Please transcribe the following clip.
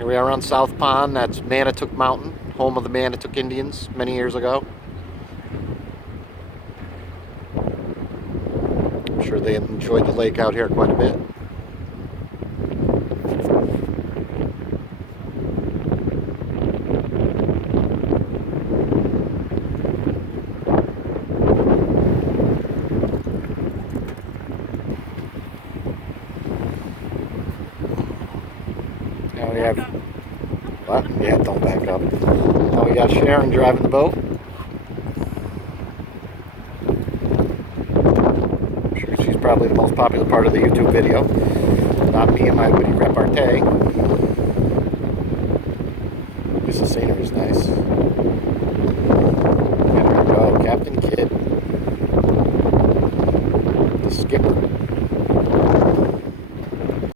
Here we are on South Pond. That's Manitouk Mountain, home of the Manitouk Indians many years ago. I'm sure they enjoyed the lake out here quite a bit. Now we have, what? Yeah, don't back up. Now we got Sharon driving the boat. I'm sure she's probably the most popular part of the YouTube video. Not me and my witty repartee. This the scenery is nice. And there we go, Captain Kidd, the skipper.